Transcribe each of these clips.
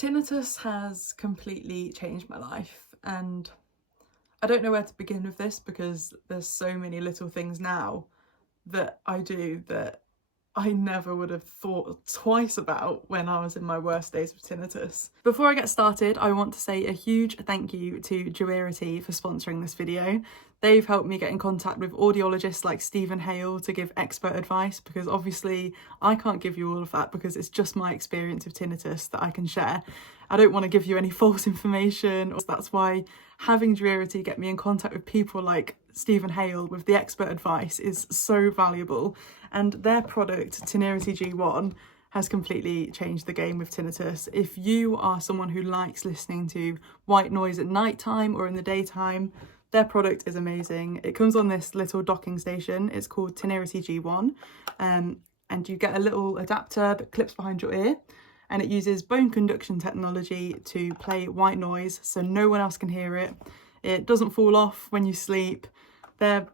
Tinnitus has completely changed my life, and I don't know where to begin with this because there's so many little things now that I do that I never would have thought twice about when I was in my worst days of tinnitus. Before I get started, I want to say a huge thank you to Duality for sponsoring this video. They've helped me get in contact with audiologists like Stephen Hale to give expert advice, because obviously I can't give you all of that because it's just my experience of tinnitus that I can share. I don't want to give you any false information. That's why having Duality get me in contact with people like Stephen Hale with the expert advice is so valuable. And their product, Tinnitus G1, has completely changed the game with tinnitus. If you are someone who likes listening to white noise at night time or in the daytime, their product is amazing. It comes on this little docking station. It's called Tinnitus G1, and you get a little adapter that clips behind your ear, and it uses bone conduction technology to play white noise so no one else can hear it. It doesn't fall off when you sleep. They're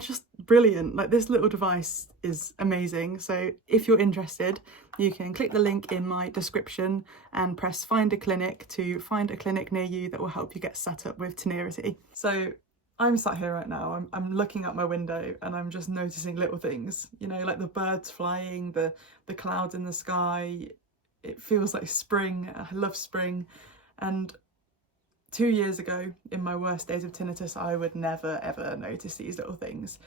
just brilliant. Like, this little device is amazing. So if you're interested, you can click the link in my description and press find a clinic to find a clinic near you that will help you get set up with Tinnitus. So I'm sat here right now, I'm looking out my window and I'm just noticing little things, you know, like the birds flying, the clouds in the sky. It feels like spring. I love spring. And 2 years ago, in my worst days of tinnitus, I would never ever notice these little things,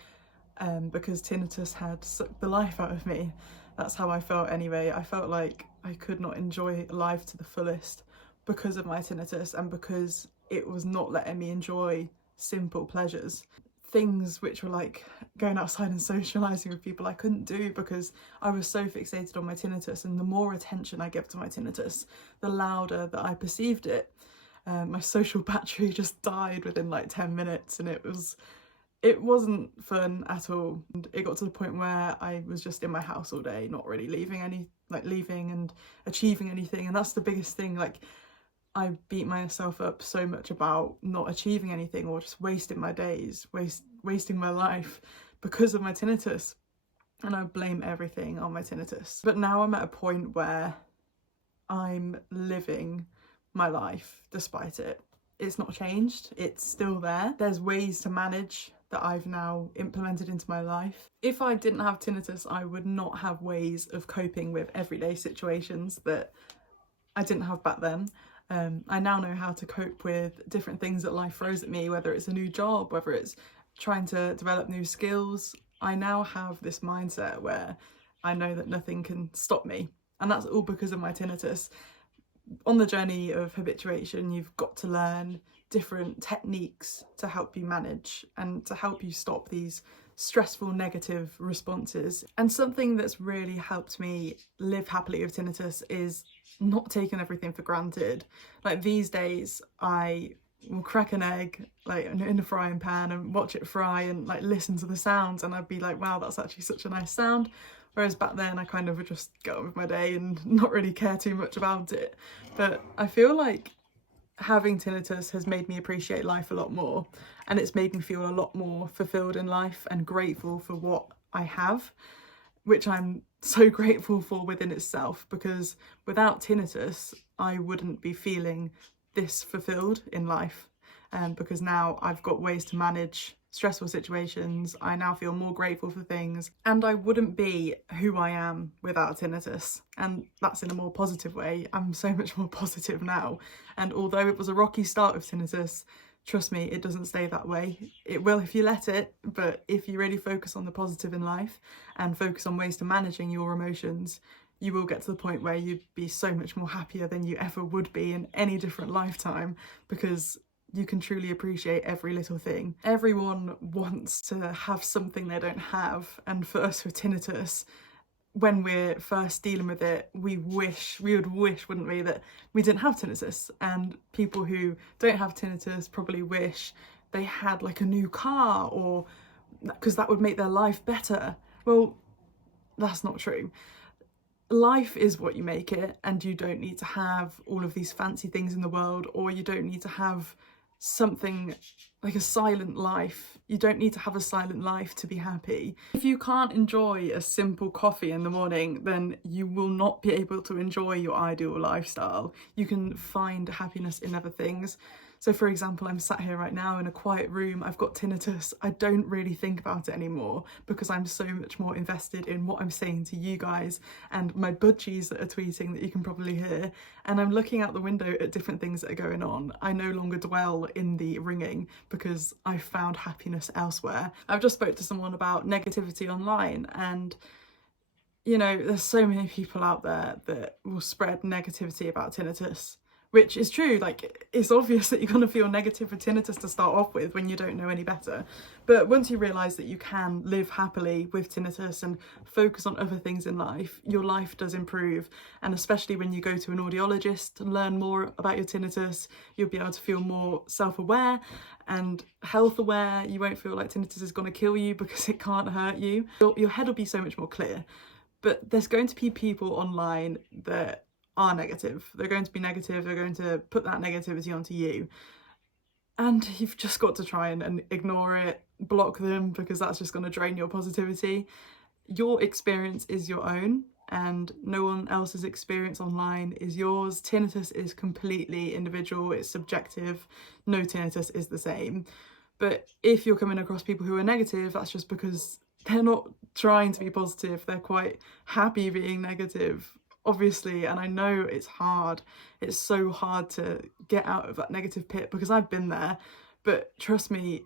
because tinnitus had sucked the life out of me. That's how I felt anyway. I felt like I could not enjoy life to the fullest because of my tinnitus, and because it was not letting me enjoy simple pleasures. Things which were like going outside and socialising with people I couldn't do because I was so fixated on my tinnitus, and the more attention I gave to my tinnitus, the louder that I perceived it. My social battery just died within like 10 minutes, and it wasn't fun at all. And it got to the point where I was just in my house all day, not really leaving and achieving anything. And that's the biggest thing. Like, I beat myself up so much about not achieving anything or just wasting my days, wasting my life because of my tinnitus. And I blame everything on my tinnitus. But now I'm at a point where I'm living my life despite it. It's not changed, it's still there. There's ways to manage that I've now implemented into my life. If I didn't have tinnitus, I would not have ways of coping with everyday situations that I didn't have back then. I now know how to cope with different things that life throws at me, whether it's a new job, whether it's trying to develop new skills. I now have this mindset where I know that nothing can stop me, and that's all because of my tinnitus. On the journey of habituation, you've got to learn different techniques to help you manage and to help you stop these stressful negative responses. And something that's really helped me live happily with tinnitus is not taking everything for granted. Like, these days I will crack an egg like in a frying pan and watch it fry and like listen to the sounds, and I'd be like, wow, that's actually such a nice sound. Whereas back then I kind of would just get on with my day and not really care too much about it. But I feel like having tinnitus has made me appreciate life a lot more, and it's made me feel a lot more fulfilled in life and grateful for what I have, which I'm so grateful for within itself, because without tinnitus I wouldn't be feeling this fulfilled in life. Because now I've got ways to manage stressful situations. I now feel more grateful for things, and I wouldn't be who I am without tinnitus. And that's in a more positive way. I'm so much more positive now. And although it was a rocky start with tinnitus, trust me, it doesn't stay that way. It will if you let it, but if you really focus on the positive in life and focus on ways to managing your emotions, you will get to the point where you'd be so much more happier than you ever would be in any different lifetime, because you can truly appreciate every little thing. Everyone wants to have something they don't have, and for us with tinnitus, when we're first dealing with it, we would wish, wouldn't we, that we didn't have tinnitus. And people who don't have tinnitus probably wish they had like a new car, or because that would make their life better. Well, that's not true. Life is what you make it, and you don't need to have all of these fancy things in the world, or you don't need to have something like a silent life. You don't need to have a silent life to be happy. If you can't enjoy a simple coffee in the morning, then you will not be able to enjoy your ideal lifestyle. You can find happiness in other things. So for example, I'm sat here right now in a quiet room, I've got tinnitus. I don't really think about it anymore because I'm so much more invested in what I'm saying to you guys and my budgies that are tweeting that you can probably hear. And I'm looking out the window at different things that are going on. I no longer dwell in the ringing because I found happiness elsewhere. I've just spoke to someone about negativity online, and you know, there's so many people out there that will spread negativity about tinnitus, which is true. Like, it's obvious that you're going to feel negative for tinnitus to start off with when you don't know any better. But once you realise that you can live happily with tinnitus and focus on other things in life, your life does improve. And especially when you go to an audiologist and learn more about your tinnitus, you'll be able to feel more self-aware and health aware. You won't feel like tinnitus is going to kill you because it can't hurt you. Your head will be so much more clear. But there's going to be people online that are negative. They're going to be negative, they're going to put that negativity onto you. And you've just got to try and ignore it, block them, because that's just going to drain your positivity. Your experience is your own, and no one else's experience online is yours. Tinnitus is completely individual, it's subjective. No tinnitus is the same. But if you're coming across people who are negative, that's just because they're not trying to be positive. They're quite happy being negative, obviously. And I know it's hard. It's so hard to get out of that negative pit because I've been there. But trust me,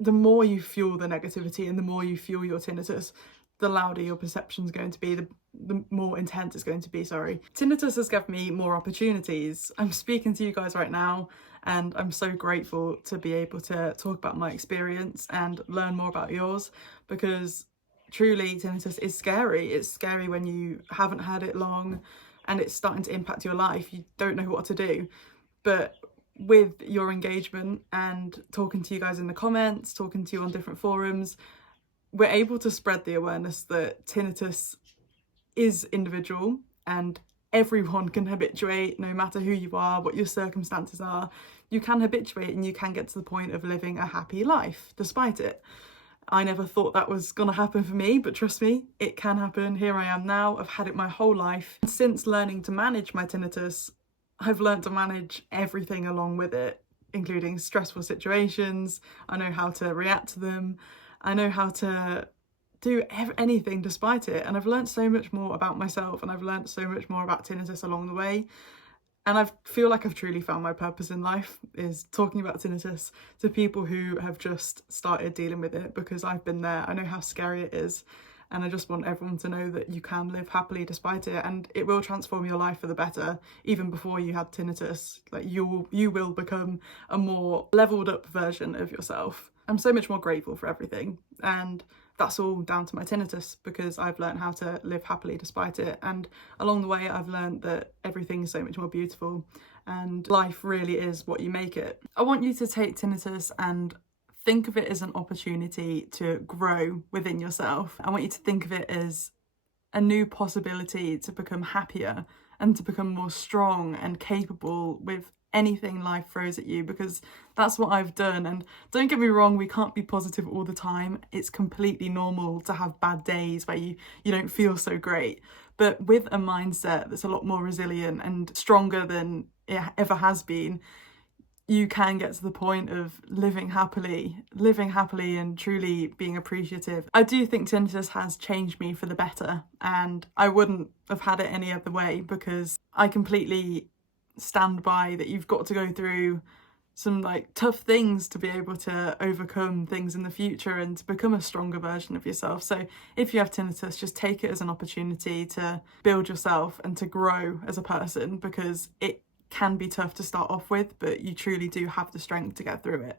the more you fuel the negativity and the more you fuel your tinnitus, the louder your perception's going to be, the more intense it's going to be, sorry. Tinnitus has given me more opportunities. I'm speaking to you guys right now, and I'm so grateful to be able to talk about my experience and learn more about yours, because truly tinnitus is scary. It's scary when you haven't had it long and it's starting to impact your life. You don't know what to do. But with your engagement and talking to you guys in the comments, talking to you on different forums, we're able to spread the awareness that tinnitus is individual and everyone can habituate, no matter who you are, what your circumstances are. You can habituate and you can get to the point of living a happy life despite it. I never thought that was going to happen for me, but trust me, it can happen. Here I am now. I've had it my whole life. Since learning to manage my tinnitus, I've learned to manage everything along with it, including stressful situations. I know how to react to them. I know how to do anything despite it. And I've learned so much more about myself, and I've learned so much more about tinnitus along the way. And I feel like I've truly found my purpose in life, is talking about tinnitus to people who have just started dealing with it, because I've been there. I know how scary it is. And I just want everyone to know that you can live happily despite it, and it will transform your life for the better. Even before you had tinnitus, like you will become a more leveled up version of yourself. I'm so much more grateful for everything, and that's all down to my tinnitus, because I've learned how to live happily despite it. And along the way, I've learned that everything is so much more beautiful, and life really is what you make it. I want you to take tinnitus and think of it as an opportunity to grow within yourself. I want you to think of it as a new possibility to become happier and to become more strong and capable with anything life throws at you, because that's what I've done. And don't get me wrong, we can't be positive all the time. It's completely normal to have bad days where you don't feel so great. But with a mindset that's a lot more resilient and stronger than it ever has been, you can get to the point of living happily and truly being appreciative. I do think tinnitus has changed me for the better, and I wouldn't have had it any other way, because I completely stand by that you've got to go through some tough things to be able to overcome things in the future and to become a stronger version of yourself. So if you have tinnitus, just take it as an opportunity to build yourself and to grow as a person, because it can be tough to start off with, but you truly do have the strength to get through it.